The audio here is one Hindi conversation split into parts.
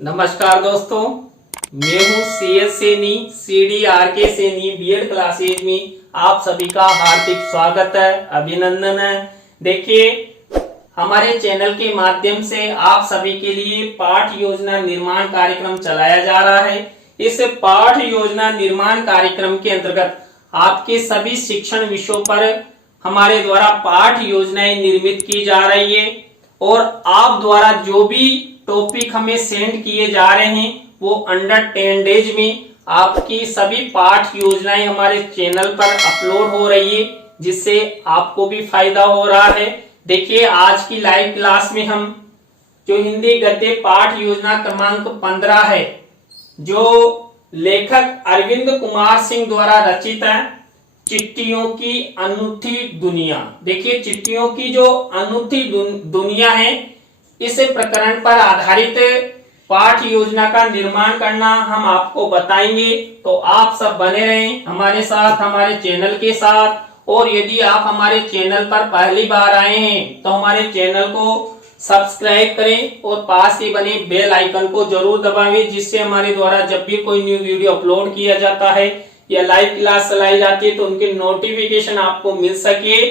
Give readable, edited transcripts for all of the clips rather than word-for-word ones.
नमस्कार दोस्तों, मैं हूं CS Saini, CDRK Saini BEd classes में आप सभी का हार्दिक स्वागत है, अभिनंदन है। देखिए, हमारे चैनल के माध्यम से आप सभी के लिए पाठ योजना निर्माण कार्यक्रम चलाया जा रहा है। इस पाठ योजना निर्माण कार्यक्रम के अंतर्गत आपके सभी शिक्षण विषयों पर हमारे द्वारा पाठ योजनाएं निर्मित की जा रही है और आप द्वारा जो भी टॉपिक हमें सेंड किए जा रहे हैं वो अंडर 10 डेज में आपकी सभी पाठ योजनाएं हमारे चैनल पर अपलोड हो रही है, जिससे आपको भी फायदा हो रहा है। देखिए, आज की लाइव क्लास में हम जो हिंदी गद्य पाठ योजना क्रमांक 15 है, जो लेखक अरविंद कुमार सिंह द्वारा रचित है, चिट्ठियों की अनूठी दुनिया। देखिए, चिट्ठियों की जो अनूठी दुनिया है, इस प्रकरण पर आधारित पाठ योजना का निर्माण करना हम आपको बताएंगे। तो आप सब बने रहें हमारे साथ, हमारे चैनल के साथ। और यदि आप हमारे चैनल पर पहली बार आए हैं तो हमारे चैनल को सब्सक्राइब करें और पास ही बने बेल आइकन को जरूर दबाएं, जिससे हमारे द्वारा जब भी कोई न्यू वीडियो अपलोड किया जाता है या लाइव क्लास चलाई जाती है तो उनके नोटिफिकेशन आपको मिल सके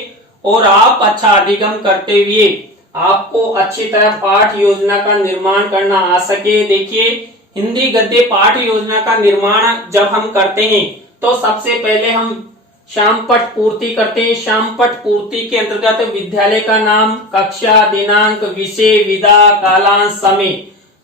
और आप अच्छा अधिगम करते हुए आपको अच्छी तरह पाठ योजना का निर्माण करना आ सके। देखिए, हिंदी गद्य पाठ योजना का निर्माण जब हम करते हैं तो सबसे पहले हम शामपट पूर्ति करते हैं। शामपट पूर्ति के अंतर्गत विद्यालय का नाम, कक्षा, दिनांक, विषय, विधा, कालांश, समय,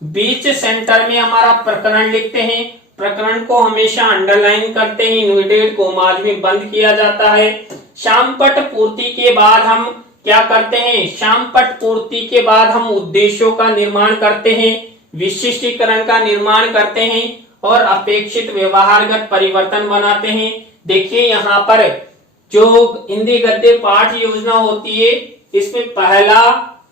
बीच सेंटर में हमारा प्रकरण लिखते हैं। प्रकरण को हमेशा अंडरलाइन करते हैं, इन्वर्टेड कोमाज में बंद किया जाता है। शामपट पूर्ति के बाद हम क्या करते हैं? शामपट पूर्ति के बाद हम उद्देश्यों का निर्माण करते हैं, विशिष्टीकरण का निर्माण करते हैं और अपेक्षित व्यवहारगत परिवर्तन बनाते हैं। देखिए, यहाँ पर जो हिंदी गद्य पाठ योजना होती है, इसमें पहला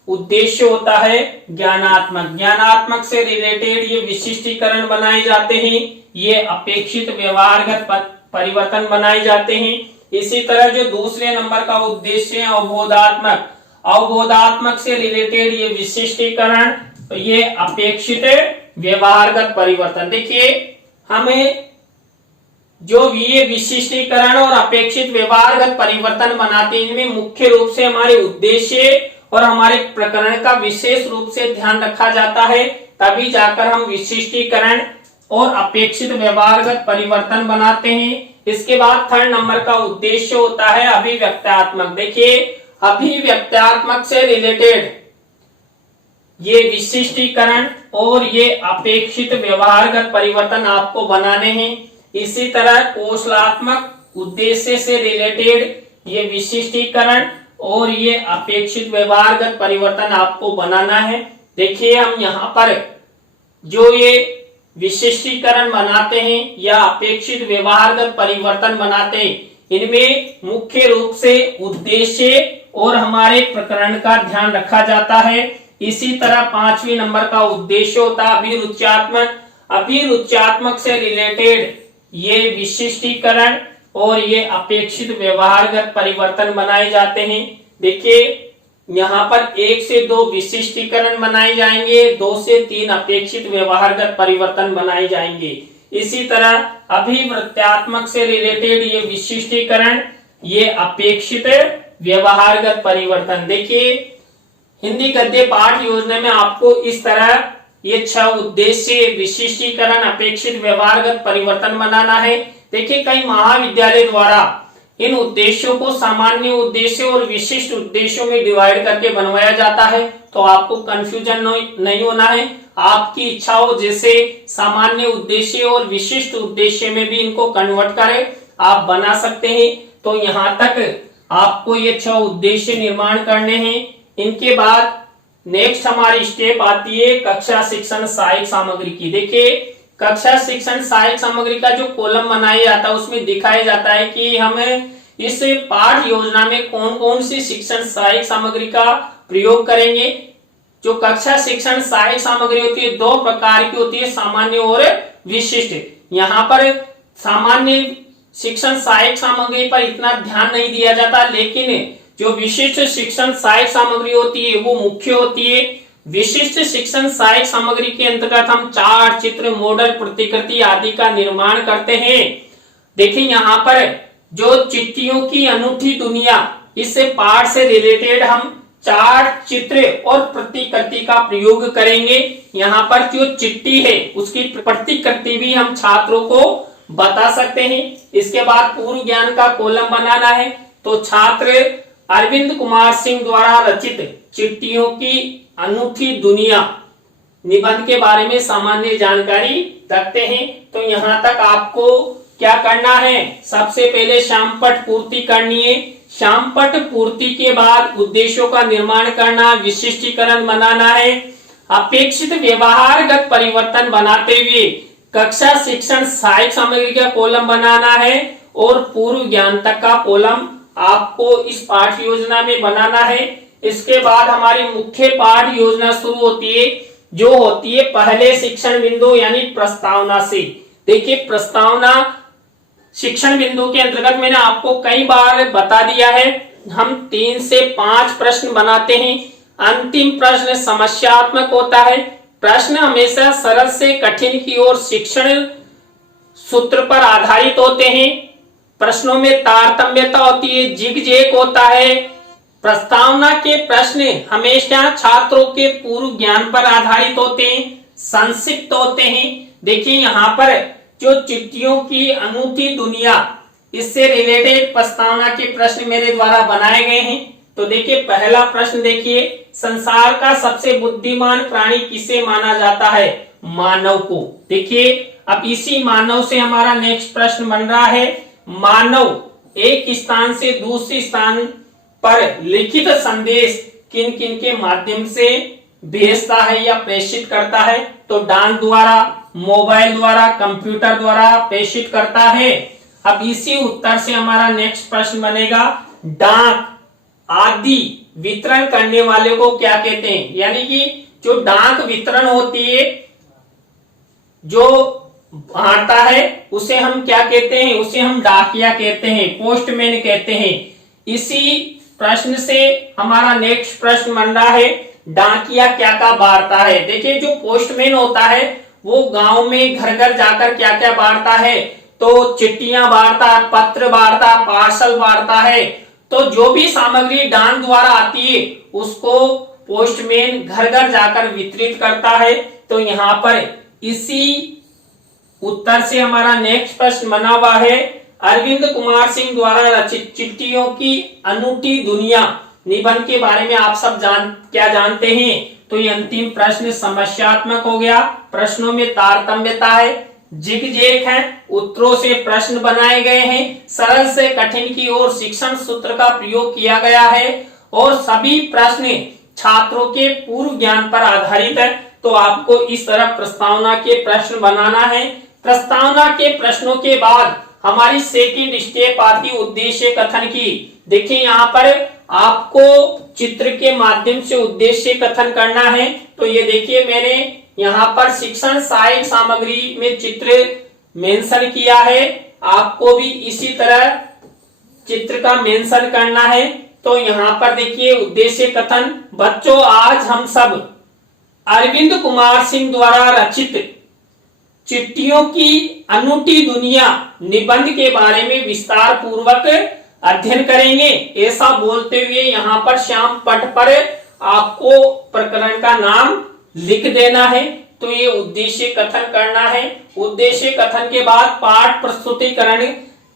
उद्देश्य होता है ज्ञानात्मक। ज्ञानात्मक से रिलेटेड ये विशिष्टीकरण बनाए जाते हैं, ये अपेक्षित व्यवहारगत परिवर्तन बनाए जाते हैं। इसी तरह जो दूसरे नंबर का उद्देश्य है अवबोधात्मक, अवबोधात्मक से रिलेटेड ये विशिष्टीकरण, तो ये अपेक्षित व्यवहारगत परिवर्तन। देखिए, हमें जो ये विशिष्टीकरण और अपेक्षित व्यवहारगत परिवर्तन बनाते हैं, इनमें मुख्य रूप से हमारे उद्देश्य और हमारे प्रकरण का विशेष रूप से ध्यान रखा जाता है, तभी जाकर हम विशिष्टीकरण और अपेक्षित व्यवहारगत परिवर्तन बनाते हैं। इसके बाद थर्ड नंबर का उद्देश्य होता है अभिव्यक्त्यात्मक। देखिए, अभिव्यक्त्यात्मक से रिलेटेड ये विशिष्टीकरण और ये अपेक्षित व्यवहारगत परिवर्तन आपको बनाने हैं। इसी तरह कौशलात्मक उद्देश्य से रिलेटेड ये विशिष्टीकरण और ये अपेक्षित व्यवहारगत परिवर्तन आपको बनाना है। देखिए, हम यहाँ पर जो ये विशिष्टीकरण बनाते हैं या अपेक्षित व्यवहारगत परिवर्तन बनाते हैं, इनमें मुख्य रूप से उद्देश्य और हमारे प्रकरण का ध्यान रखा जाता है। इसी तरह पांचवी नंबर का उद्देश्य होता है अभिरुच्यात्मक। अभिरुच्यात्मक से रिलेटेड ये विशिष्टीकरण और ये अपेक्षित व्यवहारगत परिवर्तन बनाए जाते हैं। देखिए, यहाँ पर 1 से 2 विशिष्टीकरण बनाए जाएंगे, 2 से 3 अपेक्षित व्यवहारगत परिवर्तन बनाए जाएंगे। इसी तरह अभिवृत्त्यात्मक से रिलेटेड ये विशिष्टीकरण, ये अपेक्षित व्यवहारगत परिवर्तन। देखिए, हिंदी गद्य पाठ योजना में आपको इस तरह ये 6 उद्देश्य, विशिष्टीकरण, अपेक्षित व्यवहारगत परिवर्तन बनाना है। देखिए, कई महाविद्यालय द्वारा इन उद्देश्यों को सामान्य उद्देश्य और विशिष्ट उद्देश्यों में डिवाइड करके बनवाया जाता है, तो आपको कंफ्यूजन नहीं होना है। आपकी इच्छा हो जैसे सामान्य उद्देश्य और विशिष्ट उद्देश्य में भी इनको कन्वर्ट करें, आप बना सकते हैं। तो यहाँ तक आपको ये 6 उद्देश्य निर्माण करने हैं। इनके बाद नेक्स्ट हमारी स्टेप आती है कक्षा शिक्षण सहायक सामग्री की। देखिए, कक्षा शिक्षण सहायक सामग्री का जो कॉलम बनाया जाता है उसमें दिखाया जाता है कि हमें इस पाठ योजना में कौन कौन सी शिक्षण सहायक सामग्री का प्रयोग करेंगे। जो कक्षा शिक्षण सहायक सामग्री होती है 2 प्रकार की होती है, सामान्य और विशिष्ट। यहाँ पर सामान्य शिक्षण सहायक सामग्री पर इतना ध्यान नहीं दिया जाता, लेकिन जो विशिष्ट शिक्षण सहायक सामग्री होती है वो मुख्य होती है। विशिष्ट शिक्षण सहायक सामग्री के अंतर्गत हम चार्ट, चित्र, मॉडल, प्रतिकृति आदि का निर्माण करते हैं। देखिए यहाँ पर जो चिट्ठियों की अनूठी दुनिया, इस पाठ से रिलेटेड हम चार्ट, चित्र और प्रतिकृति का प्रयोग करेंगे। यहाँ पर जो चिट्ठी है उसकी प्रतिकृति भी हम छात्रों को बता सकते हैं। इसके बाद पूर्व ज्ञान का कॉलम बनाना है, तो छात्र अरविंद कुमार सिंह द्वारा रचित चिट्ठियों की अनूठी दुनिया निबंध के बारे में सामान्य जानकारी रखते हैं। तो यहाँ तक आपको क्या करना है, सबसे पहले श्यामपट पूर्ति करनी है। श्यामपट पूर्ति के बाद उद्देश्यों का निर्माण करना, विशिष्टीकरण बनाना है, अपेक्षित व्यवहारगत परिवर्तन बनाते हुए कक्षा शिक्षण सहायक सामग्री का कॉलम बनाना है और पूर्व ज्ञान तक का कॉलम आपको इस पाठ योजना में बनाना है। इसके बाद हमारी मुख्य पाठ योजना शुरू होती है, जो होती है पहले शिक्षण बिंदु यानी प्रस्तावना से। देखिए प्रस्तावना शिक्षण बिंदु के अंतर्गत मैंने आपको कई बार बता दिया है, हम 3 से 5 प्रश्न बनाते हैं। अंतिम प्रश्न समस्यात्मक होता है। प्रश्न हमेशा सरल से कठिन की ओर शिक्षण सूत्र पर आधारित होते हैं। प्रश्नों में तारतम्यता होती है, जिग-जैग होता है। प्रस्तावना के प्रश्न हमेशा छात्रों के पूर्व ज्ञान पर आधारित होते हैं, संक्षिप्त होते हैं। देखिए यहाँ पर जो चिट्ठियों की अनूठी दुनिया, इससे रिलेटेड प्रस्तावना के प्रश्न मेरे द्वारा बनाए गए हैं। तो देखिए पहला प्रश्न देखिए, संसार का सबसे बुद्धिमान प्राणी किसे माना जाता है? मानव को। देखिए अब इसी मानव से हमारा नेक्स्ट प्रश्न बन रहा है, मानव एक स्थान से दूसरे स्थान पर लिखित संदेश किन किन के माध्यम से भेजता है या प्रेषित करता है? तो डाक द्वारा, मोबाइल द्वारा, कंप्यूटर द्वारा प्रेषित करता है। अब इसी उत्तर से हमारा नेक्स्ट प्रश्न बनेगा, डाक आदि वितरण करने वाले को क्या कहते हैं? यानी कि जो डाक वितरण होती है, जो बांटता है, उसे हम क्या कहते हैं? उसे हम डाकिया कहते हैं, पोस्टमैन कहते हैं। इसी प्रश्न से हमारा नेक्स्ट प्रश्न बन रहा है, डाकिया क्या क्या बांटता है? देखिए जो पोस्टमैन होता है वो गांव में घर घर जाकर क्या क्या बांटता है? तो चिट्ठियां बांटता, पत्र बांटता, पार्सल बांटता है। तो जो भी सामग्री डाक द्वारा आती है उसको पोस्टमैन घर घर जाकर वितरित करता है। तो यहाँ पर इसी उत्तर से हमारा नेक्स्ट प्रश्न बना हुआ है, अरविंद कुमार सिंह द्वारा रचित चिट्ठियों की अनूठी दुनिया निबंध के बारे में आप सब क्या जानते हैं? तो ये अंतिम प्रश्न समस्यात्मक हो गया, प्रश्नों में तारतम्यता है, जिग-जैग है, उत्तरों से प्रश्न बनाए गए हैं, सरल से कठिन की ओर शिक्षण सूत्र का प्रयोग किया गया है और सभी प्रश्न छात्रों के पूर्व ज्ञान पर आधारित है। तो आपको इस तरह प्रस्तावना के प्रश्न बनाना है। प्रस्तावना के प्रश्नों के बाद हमारी सेकंड स्टेप आती है उद्देश्य कथन की। देखिए यहाँ पर आपको चित्र के माध्यम से उद्देश्य कथन करना है। तो ये देखिए मैंने यहाँ पर शिक्षण सहायक सामग्री में चित्र मेंशन किया है, आपको भी इसी तरह चित्र का मेंशन करना है। तो यहाँ पर देखिए उद्देश्य कथन, बच्चों आज हम सब अरविंद कुमार सिंह द्वारा रचित चिट्ठियों की अनूठी दुनिया निबंध के बारे में विस्तार पूर्वक अध्ययन करेंगे। ऐसा बोलते हुए यहाँ पर श्याम पट पर आपको प्रकरण का नाम लिख देना है। तो ये उद्देश्य कथन करना है। उद्देश्य कथन के बाद पाठ प्रस्तुतिकरण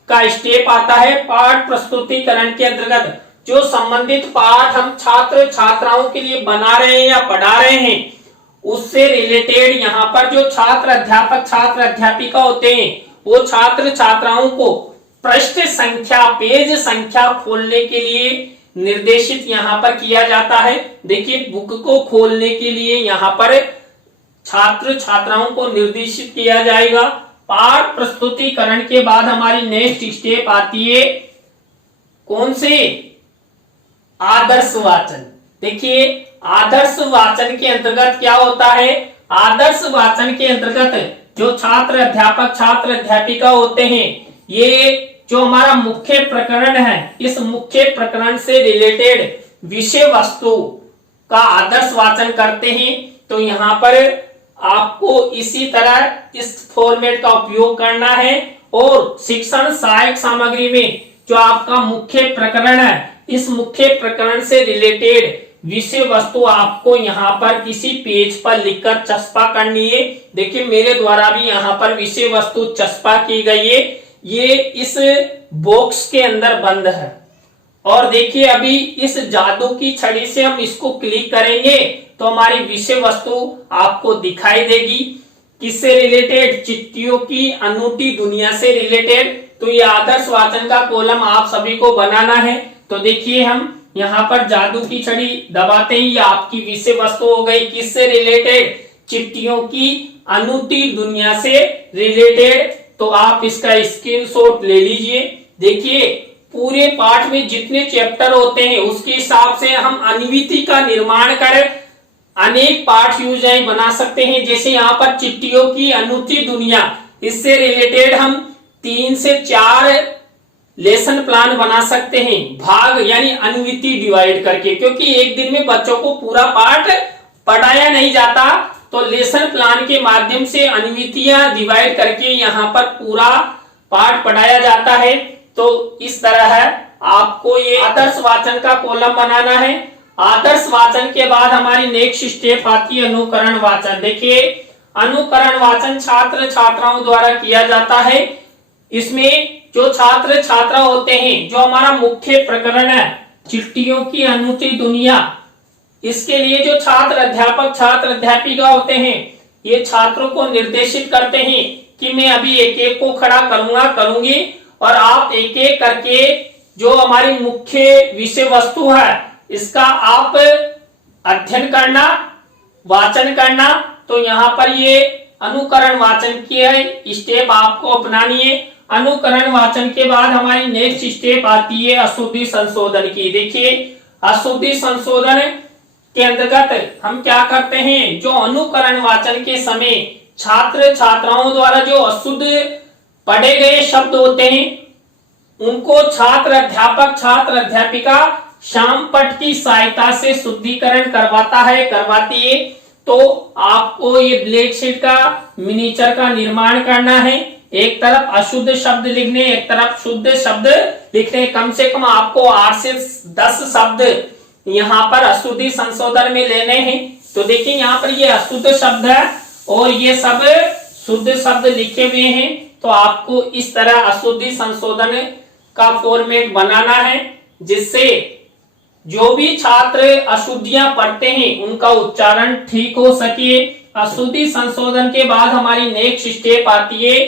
का स्टेप आता है। पाठ प्रस्तुतिकरण के अंतर्गत जो संबंधित पाठ हम छात्र छात्राओं के लिए बना रहे हैं या पढ़ा रहे हैं, उससे रिलेटेड यहाँ पर जो छात्र अध्यापक छात्र अध्यापिका होते हैं वो छात्र छात्राओं को पृष्ठ संख्या, पेज संख्या खोलने के लिए निर्देशित यहाँ पर किया जाता है। देखिए बुक को खोलने के लिए यहाँ पर छात्र छात्राओं को निर्देशित किया जाएगा। पाठ प्रस्तुतिकरण के बाद हमारी नेक्स्ट स्टेप आती है कौन से? आदर्श वाचन। देखिए आदर्श वाचन के अंतर्गत क्या होता है? आदर्श वाचन के अंतर्गत जो छात्र अध्यापक छात्र अध्यापिका होते हैं, ये जो हमारा मुख्य प्रकरण है, इस मुख्य प्रकरण से रिलेटेड विषय वस्तु का आदर्श वाचन करते हैं तो यहाँ पर आपको इसी तरह इस फॉर्मेट का उपयोग करना है। और शिक्षण सहायक सामग्री में जो आपका मुख्य प्रकरण है, इस मुख्य प्रकरण से रिलेटेड विषय वस्तु आपको यहाँ पर किसी पेज पर लिखकर चस्पा करनी है। देखिए मेरे द्वारा भी यहाँ पर विषय वस्तु चस्पा की गई है, ये इस बॉक्स के अंदर बंद है। और देखिए अभी इस जादू की छड़ी से हम इसको क्लिक करेंगे तो हमारी विषय वस्तु आपको दिखाई देगी। किससे रिलेटेड? चिट्ठियों की अनूठी दुनिया से रिलेटेड। तो ये आदर्श वाचन का कॉलम आप सभी को बनाना है। तो देखिए हम यहाँ पर जादू की छड़ी दबाते ही आपकी विषय वस्तु हो गई किससे रिलेटेड? चिट्ठियों की अनूठी दुनिया से रिलेटेड। तो आप इसका स्क्रीनशॉट ले लीजिए। देखिए पूरे पाठ में जितने चैप्टर होते हैं उसके हिसाब से हम अनुवृत्ति का निर्माण कर अनेक पाठ योजनाएं बना सकते हैं। जैसे यहाँ पर चिट्ठियों की अनूठी दुनिया, इससे रिलेटेड हम 3 से 4 लेसन प्लान बना सकते हैं, भाग यानी अनुवृत्ति डिवाइड करके, क्योंकि एक दिन में बच्चों को पूरा पाठ पढ़ाया नहीं जाता। तो लेसन प्लान के माध्यम से अनुवृत्तियां डिवाइड करके यहाँ पर पूरा पाठ पढ़ाया जाता है। तो इस तरह है आपको ये आदर्श वाचन का कॉलम बनाना है। आदर्श वाचन के बाद हमारी नेक्स्ट स्टेप आती है अनुकरण वाचन। देखिए अनुकरण वाचन छात्र छात्राओं द्वारा किया जाता है। इसमें जो छात्र छात्रा होते हैं, जो हमारा मुख्य प्रकरण है चिट्ठियों की अनूठी दुनिया, इसके लिए जो छात्र अध्यापिका होते हैं, ये छात्रों को निर्देशित करते हैं कि मैं अभी एक एक को खड़ा करूंगी और आप एक एक करके जो हमारी मुख्य विषय वस्तु है इसका आप अध्ययन करना, वाचन करना। तो यहाँ पर ये अनुकरण वाचन की है स्टेप आपको अपनानी है। अनुकरण वाचन के बाद हमारी नेक्स्ट स्टेप आती है अशुद्धि संशोधन की। देखिए अशुद्धि संशोधन के अंतर्गत हम क्या करते हैं, जो अनुकरण वाचन के समय छात्र छात्राओं द्वारा जो अशुद्ध पढ़े गए शब्द होते हैं उनको छात्र अध्यापिका शामपट की सहायता से शुद्धिकरण करवाती है। तो आपको ये ब्लैक शीट का मिनीचर का निर्माण करना है। एक तरफ अशुद्ध शब्द लिखने, एक तरफ शुद्ध शब्द लिखने। कम से कम आपको 8 से 10 शब्द यहाँ पर अशुद्धि संशोधन में लेने हैं। तो देखिए यहाँ पर ये अशुद्ध शब्द है और ये सब शुद्ध शब्द लिखे हुए हैं। तो आपको इस तरह अशुद्धि संशोधन का फॉर्मेट बनाना है, जिससे जो भी छात्र अशुद्धियां पढ़ते हैं उनका उच्चारण ठीक हो सके। अशुद्धि संशोधन के बाद हमारी नेक्स्ट स्टेप आती है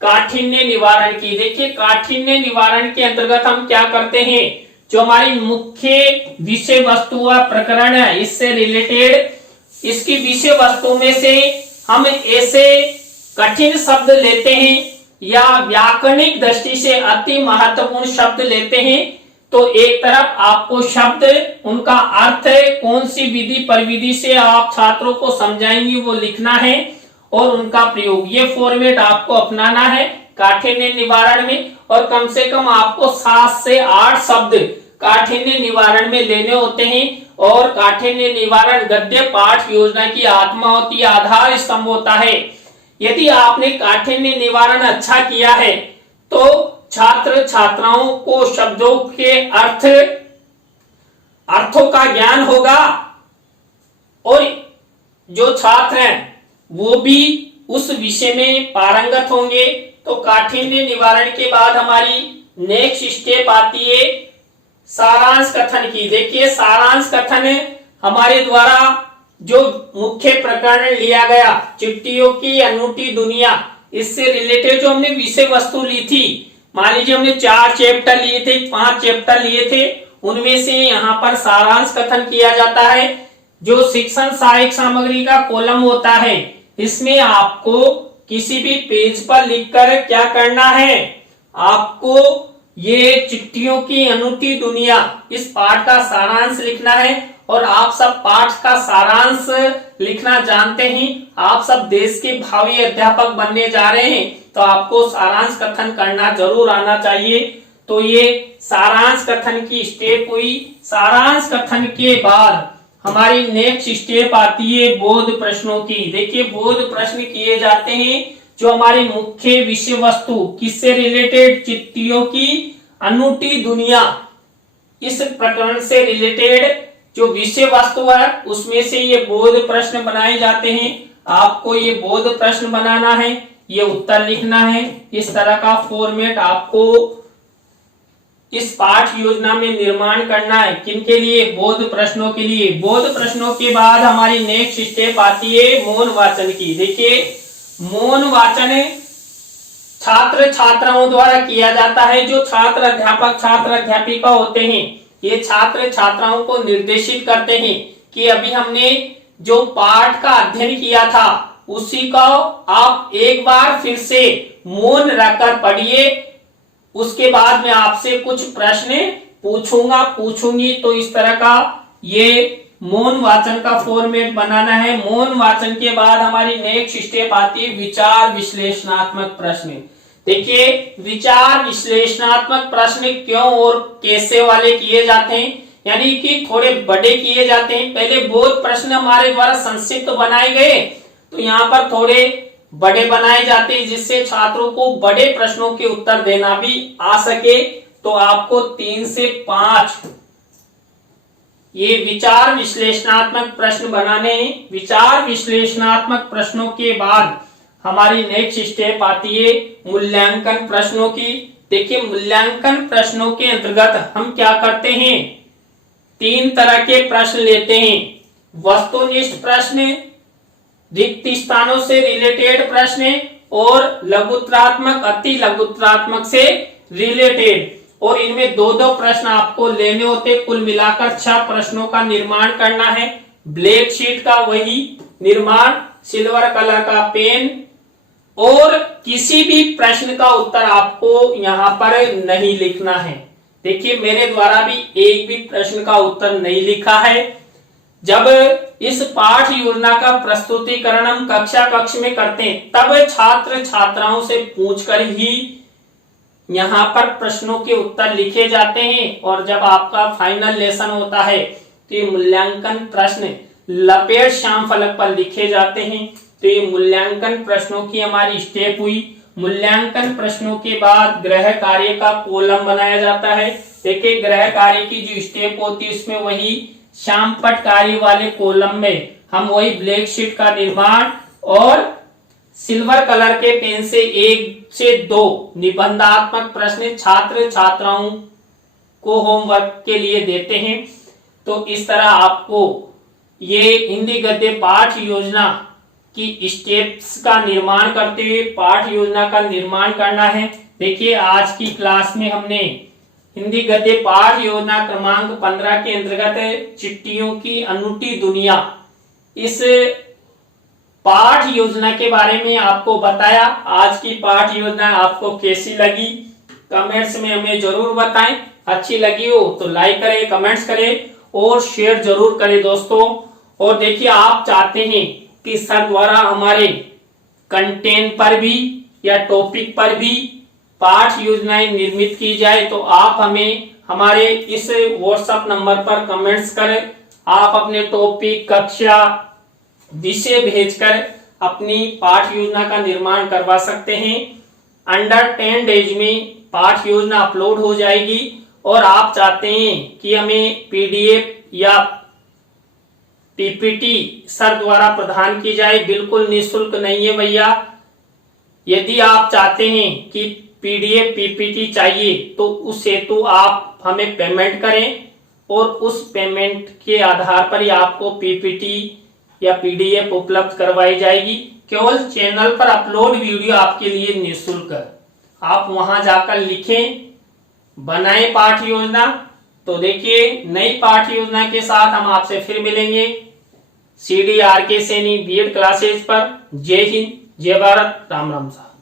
काठिन्य निवारण की। देखिए काठिन्य निवारण के अंतर्गत हम क्या करते हैं, जो हमारी मुख्य विषय वस्तु व प्रकरण है इससे रिलेटेड इसकी विषय वस्तु में से हम ऐसे कठिन शब्द लेते हैं या व्याकरणिक दृष्टि से अति महत्वपूर्ण शब्द लेते हैं। तो एक तरफ आपको शब्द, उनका अर्थ, कौन सी विधि परिविधि से आप छात्रों को समझाएंगे वो लिखना है और उनका प्रयोग, ये फॉर्मेट आपको अपनाना है काठिन्य निवारण में। और कम से कम आपको 7 से 8 शब्द काठिन्य निवारण में लेने होते हैं। और काठिन्य निवारण गद्य पाठ योजना की आत्मा होती है, आधार स्तंभ होता है। यदि आपने काठिन्य निवारण अच्छा किया है तो छात्र छात्राओं को शब्दों के अर्थों का ज्ञान होगा और जो छात्र हैं वो भी उस विषय में पारंगत होंगे। तो काठिन्य निवारण के बाद हमारी नेक्स्ट स्टेप आती है सारांश कथन की। देखिए सारांश कथन हमारे द्वारा जो मुख्य प्रकरण लिया गया चिट्ठियों की अनूठी दुनिया, इससे रिलेटेड जो हमने विषय वस्तु ली थी, मान लीजिए हमने 4 चैप्टर लिए थे, 5 चैप्टर लिए थे, उनमें से यहाँ पर सारांश कथन किया जाता है। जो शिक्षण सहायक सामग्री का कॉलम होता है इसमें आपको किसी भी पेज पर लिखकर क्या करना है, आपको ये चिट्ठियों की अनूठी दुनिया इस पाठ का सारांश लिखना है। और आप सब पाठ का सारांश लिखना जानते हैं, आप सब देश के भावी अध्यापक बनने जा रहे हैं, तो आपको सारांश कथन करना जरूर आना चाहिए। तो ये सारांश कथन की स्टेप हुई। सारांश कथन के बाद हमारी नेक्स्ट स्टेप आती है बोध प्रश्नों की। देखिए बोध प्रश्न किए जाते हैं जो हमारी मुख्य विषय वस्तु किससे रिलेटेड, चिट्ठियों की अनूठी दुनिया, इस प्रकरण से रिलेटेड जो विषय वस्तु है उसमें से ये बोध प्रश्न बनाए जाते हैं। आपको ये बोध प्रश्न बनाना है, ये उत्तर लिखना है। इस तरह का फॉर्मेट आपको इस पाठ योजना में निर्माण करना है। किनके लिए? बोध प्रश्नों के लिए। बोध प्रश्नों के बाद हमारी नेक्स्ट स्टेप आती है मौन वाचन की। देखिए मौन वाचन छात्र छात्राओं द्वारा किया जाता है। जो छात्र अध्यापक छात्र अध्यापिका होते हैं ये छात्र छात्राओं को निर्देशित करते हैं कि अभी हमने जो पाठ का अध्ययन किया था उसी को आप एक बार फिर से मौन रहकर पढ़िए। उसके बाद मैं आपसे कुछ प्रश्न पूछूंगी। तो इस तरह का ये मौन वाचन का फॉर्मेट बनाना है। मौन वाचन के बाद हमारी नेक्स्ट स्टेप आती है विचार विश्लेषणात्मक प्रश्न। देखिए विचार विश्लेषणात्मक प्रश्न क्यों और कैसे वाले किए जाते हैं, यानी कि थोड़े बड़े किए जाते हैं। पहले बोध प्रश्न हमारे द्वारा संक्षिप्त बनाए गए, तो यहाँ पर थोड़े बड़े बनाए जाते हैं जिससे छात्रों को बड़े प्रश्नों के उत्तर देना भी आ सके। तो आपको 3 से 5 ये विचार विश्लेषणात्मक प्रश्न बनाने हैं। विचार विश्लेषणात्मक प्रश्नों के बाद हमारी नेक्स्ट स्टेप आती है मूल्यांकन प्रश्नों की। देखिए मूल्यांकन प्रश्नों के अंतर्गत हम क्या करते हैं, 3 तरह के प्रश्न लेते हैं। वस्तुनिष्ठ प्रश्न, रिक्त स्थानों से रिलेटेड प्रश्न और लघुत्रात्मक अति लघुत्रात्मक से रिलेटेड। और इनमें 2-2 प्रश्न आपको लेने होते। कुल मिलाकर 6 प्रश्नों का निर्माण करना है। ब्लैक शीट का वही निर्माण, सिल्वर कलर का पेन, और किसी भी प्रश्न का उत्तर आपको यहाँ पर नहीं लिखना है। देखिए मेरे द्वारा भी एक भी प्रश्न का उत्तर नहीं लिखा है। जब इस पाठ योजना का प्रस्तुतिकरण हम कक्षा में करते हैं तब छात्र छात्राओं से पूछकर ही यहाँ पर प्रश्नों के उत्तर लिखे जाते हैं। और जब आपका फाइनल लेसन होता है तो ये मूल्यांकन प्रश्न लपेट श्याम फलक पर लिखे जाते हैं। तो ये मूल्यांकन प्रश्नों की हमारी स्टेप हुई। मूल्यांकन प्रश्नों के बाद गृह कार्य का कॉलम बनाया जाता है। देखिए गृह कार्य की जो स्टेप होती है उसमें वही श्यामपट्ट कार्य वाले कॉलम में हम वही ब्लैक शीट का निर्माण और सिल्वर कलर के पेन से 1 से 2 निबंधात्मक प्रश्न छात्र छात्राओं को होमवर्क के लिए देते हैं। तो इस तरह आपको ये हिंदी गद्य पाठ योजना की स्टेप्स का निर्माण करते हुए पाठ योजना का निर्माण करना है। देखिए आज की क्लास में हमने हिंदी गद्य पाठ योजना क्रमांक 15 के अंतर्गत चिट्ठियों की अनूठी दुनिया, इस पाठ योजना के बारे में आपको बताया। आज की पाठ योजना आपको कैसी लगी कमेंट्स में हमें जरूर बताएं। अच्छी लगी हो तो लाइक करें, कमेंट्स करें और शेयर जरूर करें दोस्तों। और देखिए आप चाहते हैं कि सर द्वारा हमारे कंटेंट पर भी या टॉपिक पर भी पाठ योजनाएं निर्मित की जाए तो आप हमें हमारे इस व्हाट्सएप नंबर पर कमेंट्स करें। आप अपने टॉपिक, कक्षा, विषय भेजकर अपनी पाठ योजना का निर्माण करवा सकते हैं। अंडर 10 डेज में पाठ योजना अपलोड हो जाएगी। और आप चाहते हैं कि हमें पीडीएफ या पीपीटी सर द्वारा प्रदान की जाए, बिल्कुल निःशुल्क नहीं है भैया। यदि आप चाहते हैं कि पीडीएफ पीपीटी चाहिए तो उस हेतु आप हमें पेमेंट करें और उस पेमेंट के आधार पर ही आपको पीपीटी या पीडीएफ उपलब्ध करवाई जाएगी। केवल चैनल पर अपलोड वीडियो आपके लिए निःशुल्क है। आप वहां जाकर लिखें, बनाएं पाठ योजना। तो देखिए नई पाठ योजना के साथ हम आपसे फिर मिलेंगे CDRK सैनी बीएड क्लासेज पर। जय हिंद, जय भारत, राम राम साहब।